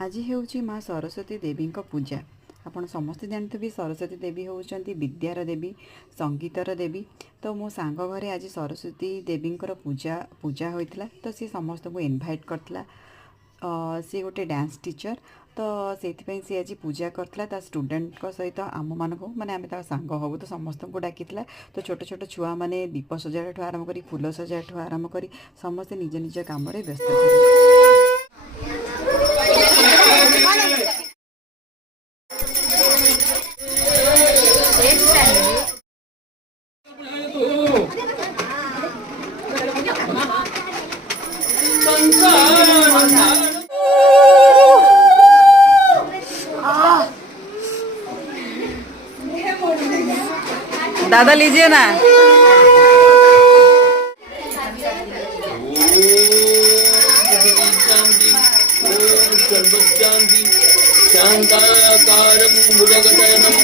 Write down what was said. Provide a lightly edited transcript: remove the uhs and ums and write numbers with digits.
आज ହେଉଛି माँ सरस्वती देवी पूजा। आपण समस्ते जानते सरस्वती देवी होउचंती विद्यार देवी, संगीतर देवी। तो मो सांग घरे आज सरस्वती देवी पूजा होइतला। तो सी समस्त को इनवाइट करतला। सी गोटे डांस टीचर। तो से सी आज पूजा करतला स्टूडेंट को सहित आम मान को माने आमे ता सांग हो तो समस्त को डाकितला। तो छोट छोट छुआ माने दीप सजाठू आरंभ करी फूल सजाठू आरंभ करी समस्ते निज निज काम रे व्यस्त थे। दादा लीजिए ना। शांताकारं भुजगशयनं